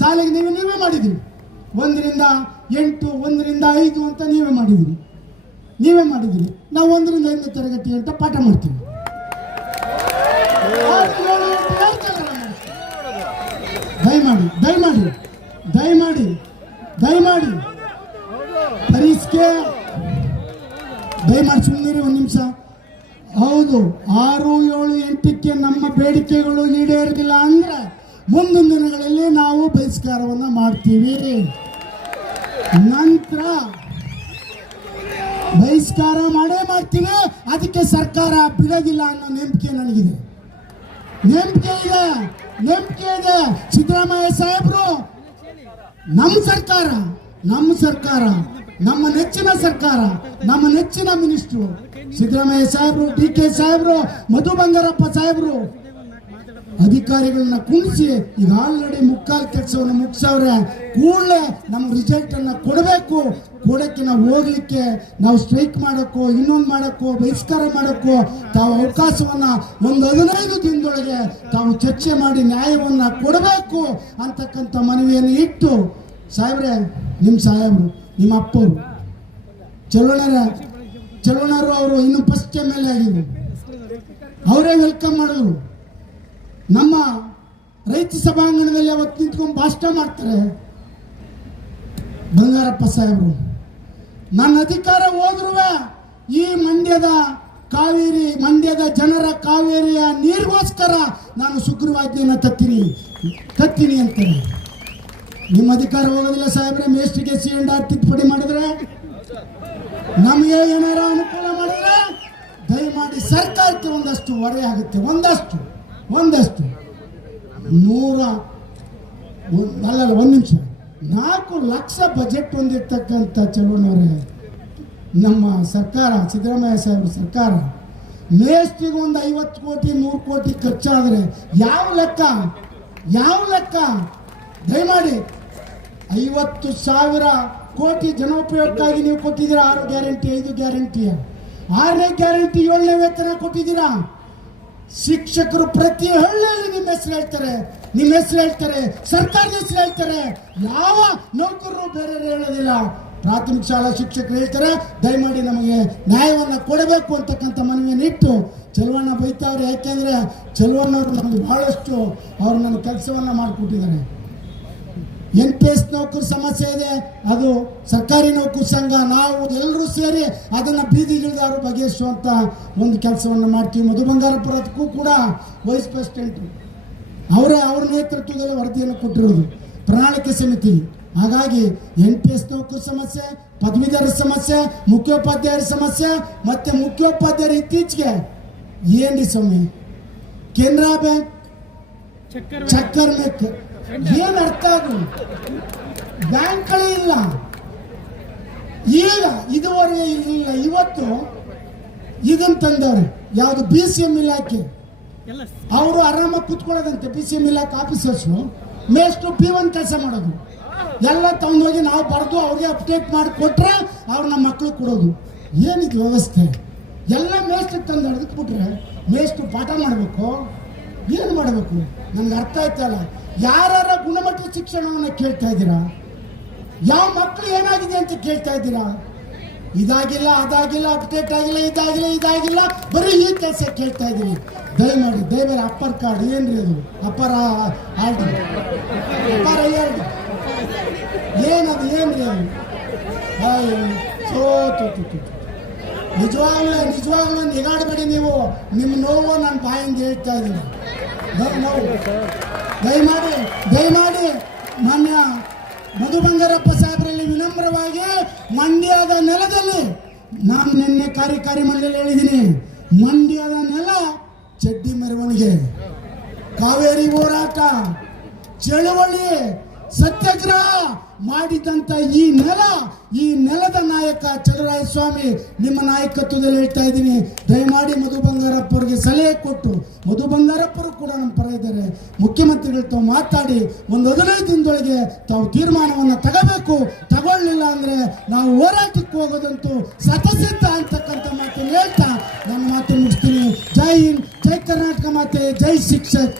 ಶಾಲೆಗೆ ನೀವೇ ಮಾಡಿದ್ರಿ. 1ರಿಂದ 8, 1ರಿಂದ 5 ಅಂತ ನೀವೇ ಮಾಡಿದ್ರಿ. ನಾವು 1ರಿಂದ 5ನೇ ತರಗತಿ ಅಂತ ಪಾಠ ಮಾಡ್ತೀವಿ. ದಯಮಾಡಿ ಪರೀಕ್ಷೆ ದಯಮಾಡಿ ಸುಮ್ಮನೆ ಒಂದು ನಿಮಿಷ. ಹೌದು, 6, 7, 8ಕ್ಕೆ ನಮ್ಮ ಬೇಡಿಕೆಗಳು ಈಡೇರಿಲ್ಲ ಅಂದ್ರೆ ಮುಂದಿನ ದಿನಗಳಲ್ಲಿ ನಾವು ಬಹಿಷ್ಕಾರವನ್ನು ಮಾಡ್ತೀವಿ. ನಂತರ ಬಹಿಷ್ಕಾರ ಮಾಡೇ ಮಾಡ್ತೀವಿ. ಅದಕ್ಕೆ ಸರ್ಕಾರ ಬಿಡೋದಿಲ್ಲ ಅನ್ನೋ ನಂಬಿಕೆ ನನಗಿದೆ, ನಂಬಿಕೆ ಇದೆ. ಸಿದ್ದರಾಮಯ್ಯ ಸಾಹೇಬರು ನಮ್ಮ ಸರ್ಕಾರ, ನಮ್ಮ ನೆಚ್ಚಿನ ಸರ್ಕಾರ, ನಮ್ಮ ನೆಚ್ಚಿನ ಮಿನಿಸ್ಟ್ರು ಸಿದ್ದರಾಮಯ್ಯ ಸಾಹೇಬರು, DK ಸಾಹೇಬರು, ಮಧು ಬಂಗಾರಪ್ಪ ಸಾಹೇಬರು ಅಧಿಕಾರಿಗಳನ್ನ ಕುಣಿಸಿ ಈಗ ಆಲ್ರೆಡಿ ಮುಕ್ಕಾಲು ಕೆಲಸವನ್ನು ಮುಗಿಸವ್ರೆ. ಕೂಡಲೇ ನಮ್ಗೆ ರಿಸಲ್ಟ್ ಅನ್ನ ಕೊಡಬೇಕು. ಕೊಡಕ್ಕೆ ನಾವು ಹೋಗ್ಲಿಕ್ಕೆ, ನಾವು ಸ್ಟ್ರೈಕ್ ಮಾಡೋಕ್ಕೋ, ಇನ್ನೊಂದು ಮಾಡೋಕ್ಕೋ, ಬಹಿಷ್ಕಾರ ಮಾಡೋಕ್ಕೋ ತಾವು ಅವಕಾಶವನ್ನ ಒಂದು 15 ದಿನದೊಳಗೆ ತಾವು ಚರ್ಚೆ ಮಾಡಿ ನ್ಯಾಯವನ್ನ ಕೊಡಬೇಕು ಅಂತಕ್ಕಂಥ ಮನವಿಯನ್ನು ಇಟ್ಟು, ಸಾಹೇಬ್ರೆ, ನಿಮ್ಮ ಸಾಹೇಬರು, ನಿಮ್ಮ ಅಪ್ಪರು ಚಲೋಣರು ಅವರು ಇನ್ನು ಫಸ್ಟ್ MLA ಆಗಿದ್ರು, ಅವರೇ ವೆಲ್ಕಮ್ ಮಾಡಿದ್ರು. ನಮ್ಮ ರೈತ ಸಭಾಂಗಣದಲ್ಲಿ ಅವತ್ತು ನಿಂತ್ಕೊಂಡು ಭಾಷಣ ಮಾಡ್ತಾರೆ ಬಂಗಾರಪ್ಪ ಸಾಹೇಬರು. ನನ್ನ ಅಧಿಕಾರ ಹೋದ್ರೂ ಈ ಮಂಡ್ಯದ ಜನರ ಕಾವೇರಿಯ ನೀರಿಗೋಸ್ಕರ ನಾನು ಸುಗ್ರೀವಾಜ್ಞೆಯನ್ನು ತತ್ತೀನಿ ಅಂತಾರೆ. ನಿಮ್ಮ ಅಧಿಕಾರ ಹೋಗೋದಿಲ್ಲ ಸಾಹೇಬ್ರೆ. ಮೇಸ್ಟ್ರಿಗೆ C&R ತಿದ್ದುಪಡಿ ಮಾಡಿದ್ರೆ, ನಮಗೆ ಏನಾರ ಅನುಕೂಲ ಮಾಡಿದ್ರೆ ದಯಮಾಡಿ ಸರ್ಕಾರಕ್ಕೆ ಒಂದಷ್ಟು ಹೊರೆ ಆಗುತ್ತೆ. ಒಂದಷ್ಟು 1 ನಿಮಿಷ. 4 ಲಕ್ಷ ಬಜೆಟ್ ಹೊಂದಿರ್ತಕ್ಕಂಥ ಚಲೋಣವರೇ ನಮ್ಮ ಸರ್ಕಾರ, ಸಿದ್ದರಾಮಯ್ಯ ಸಾಹೇಬ್ರ ಸರ್ಕಾರ. ಮೇಸ್ಟ್ರಿಗೆ ಒಂದು 50 ಕೋಟಿ 100 ಕೋಟಿ ಖರ್ಚಾದರೆ ಯಾವ ಲೆಕ್ಕ? ದಯಮಾಡಿ 50,000 ಕೋಟಿ ಜನೋಪಯೋಗಕ್ಕಾಗಿ ನೀವು ಕೊಟ್ಟಿದ್ದೀರಾ. 6 ಗ್ಯಾರಂಟಿ, 5 ಗ್ಯಾರಂಟಿ, 6ನೇ ಗ್ಯಾರಂಟಿ 7ನೇ ವೇತನ ಕೊಟ್ಟಿದ್ದೀರಾ. ಶಿಕ್ಷಕರು ಪ್ರತಿ ಹಳ್ಳಿಯಲ್ಲಿ ನಿಮ್ಮ ಹೆಸರು ಹೇಳ್ತಾರೆ, ಸರ್ಕಾರದ ಹೆಸರು ಹೇಳ್ತಾರೆ. ಯಾವ ನೌಕರರು ಬೇರೆ ಹೇಳೋದಿಲ್ಲ. ಪ್ರಾಥಮಿಕ ಶಾಲಾ ಶಿಕ್ಷಕರು ಹೇಳ್ತಾರೆ, ದಯಮಾಡಿ ನಮಗೆ ನ್ಯಾಯವನ್ನು ಕೊಡಬೇಕು ಅಂತಕ್ಕಂಥ ಮನವಿಯನ್ನು ಇಟ್ಟು ಚಲುವಣ್ಣ ಬೈತಾವ್ರೆ. ಯಾಕೆಂದರೆ ಚಲುವಣ್ಣವರು ನಮಗೆ ಬಹಳಷ್ಟು ಅವರು ನನ್ನ ಕೆಲಸವನ್ನು ಮಾಡಿಕೊಟ್ಟಿದ್ದಾರೆ. NPS ನೌಕರ ಸಮಸ್ಯೆ ಇದೆ, ಅದು ಸರ್ಕಾರಿ ನೌಕರ ಸಂಘ, ನಾವು ಎಲ್ಲರೂ ಸೇರಿ ಅದನ್ನು ಬೀದಿಗಿಳಿದವರು ಬಗೆಹರಿಸುವಂಥ ಒಂದು ಕೆಲಸವನ್ನು ಮಾಡ್ತೀವಿ. ಮಧು ಬಂಗಾರಪುರಕ್ಕೂ ಕೂಡ ವೈಸ್ ಪ್ರೆಸಿಡೆಂಟ್ ಅವ್ರ ನೇತೃತ್ವದಲ್ಲಿ ವರದಿಯನ್ನು ಕೊಟ್ಟಿರೋದು ಪ್ರಣಾಳಿಕೆ ಸಮಿತಿ. ಹಾಗಾಗಿ NPS ನೌಕರ ಸಮಸ್ಯೆ, ಪದವೀಧರ ಸಮಸ್ಯೆ, ಮುಖ್ಯೋಪಾಧ್ಯಾಯರ ಸಮಸ್ಯೆ, ಮತ್ತೆ ಮುಖ್ಯೋಪಾಧ್ಯಾಯರು ಇತ್ತೀಚೆಗೆ ಏನ್ರಿ ಸ್ವಾಮಿ ಕೆನರಾ ಬ್ಯಾಂಕ್ ಚಕ್ಕರ್ ಮೇಕ್ ಏನ್ ಅರ್ಥ? ಅದು ಬ್ಯಾಂಕ್ಗಳೇ ಇಲ್ಲ ಈಗ, ಇದುವರೆಗೆ ಇಲ್ಲ. ಇವತ್ತು ಇದನ್ನು ತಂದವ್ರೆ, ಯಾವುದು BCM ಇಲಾಖೆ, ಅವರು ಆರಾಮಾಗಿ ಕೂತ್ಕೊಳ್ಳೋದಂತೆ. BCM ಇಲಾಖೆ ಆಫೀಸರ್ಸು ಮೇಷ್ಟು P1 ಕೆಲಸ ಮಾಡೋದು ಎಲ್ಲ ತಗೊಂಡೋಗಿ ನಾವು ಬರೆದು ಅವ್ರಿಗೆ ಅಪ್ಡೇಟ್ ಮಾಡಿ ಕೊಟ್ರೆ ಅವ್ರು ನಮ್ಮ ಮಕ್ಕಳು ಕೊಡೋದು. ಏನಿದು ವ್ಯವಸ್ಥೆ? ಎಲ್ಲ ಮೇಷ್ಟು ತಂದು ಹಿಡಿದ್ಬಿಟ್ರೆ ಮೇಷ್ಟು ಪಾಠ ಮಾಡಬೇಕು, ಏನು ಮಾಡಬೇಕು? ನನಗೆ ಅರ್ಥ ಆಯ್ತಲ್ಲ. ಯಾರ ಗುಣಮಟ್ಟದ ಶಿಕ್ಷಣವನ್ನು ಕೇಳ್ತಾ ಇದ್ದೀರಾ? ಯಾವ ಮಕ್ಕಳು ಏನಾಗಿದೆ ಅಂತ ಕೇಳ್ತಾ ಇದ್ದೀರಾ? ಇದಾಗಿಲ್ಲ, ಅದಾಗಿಲ್ಲ, ಅಪ್ಡೇಟ್ ಆಗಿಲ್ಲ, ಇದಾಗಿಲ್ಲ, ಬರೀ ಈ ಕೆಲಸ ಕೇಳ್ತಾ ಇದ್ದೀರಿ. ದಯಮಾಡಿ ಅಪ್ಪರ್ ಕಾರ್ಡ್ ಏನ್ರಿ ಅದು? ಅಪ್ಪರ್ ಆರ್ಡ್, ಏನದು? ಏನ್ರಿ ಅದು? ನಿಜವಾಗ್ಲೂ ನಿಗಾಡಬೇಡಿ ನೀವು. ನಿಮ್ಮ ನೋವು ನನ್ನ ಬಾಯಿಂದ ಹೇಳ್ತಾ ಇದ್ದೀನಿ. ದಯಮಾಡಿ ಮಾನ್ಯ ಮಧು ಬಂಗಾರಪ್ಪ ಸಾಹೇಬರಲ್ಲಿ ವಿನಮ್ರವಾಗಿ, ಮಂಡ್ಯದ ನೆಲದಲ್ಲಿ ನಾನು ನಿನ್ನೆ ಕಾರ್ಯಕಾರಿ ಮಂಡಳಿ ಹೇಳಿದ್ದೀನಿ, ಮಂಡ್ಯದ ನೆಲ ಚಡ್ಡಿ ಮೆರವಣಿಗೆ, ಕಾವೇರಿ ಹೋರಾಟ, ಚಳವಳಿ, ಸತ್ಯಾಗ್ರಹ ಮಾಡಿದಂತ ಈ ನೆಲದ ನಾಯಕ ಚಲುವರಾಯಸ್ವಾಮಿ ನಿಮ್ಮ ನಾಯಕತ್ವದಲ್ಲಿ ಹೇಳ್ತಾ ಇದ್ದೀನಿ. ದಯಮಾಡಿ ಮಧು ಬಂಗಾರಪ್ಪರಿಗೆ ಸಲಹೆ ಕೊಟ್ಟು, ಮಧು ಬಂಗಾರಪ್ಪರು ಕೂಡ ನಮ್ಮ ಪರ ಇದ್ದಾರೆ, ಮುಖ್ಯಮಂತ್ರಿಗಳು ತಾವು ಮಾತಾಡಿ ಒಂದು 15 ದಿನದೊಳಗೆ ತಾವು ತೀರ್ಮಾನವನ್ನು ತಗೊಳ್ಳಿಲ್ಲ ಅಂದ್ರೆ ನಾವು ಹೋರಾಟಕ್ಕೆ ಹೋಗೋದಂತೂ ಸತಸಿದ್ಧ ಅಂತಕ್ಕಂಥ ಮಾತನ್ನು ಹೇಳ್ತಾ ನನ್ನ ಮಾತನ್ನು ಮುಗಿಸ್ತೀನಿ. ಜೈ ಹಿಂದ್, ಜೈ ಕರ್ನಾಟಕ ಮಾತೆ, ಜೈ ಶಿಕ್ಷಕ್.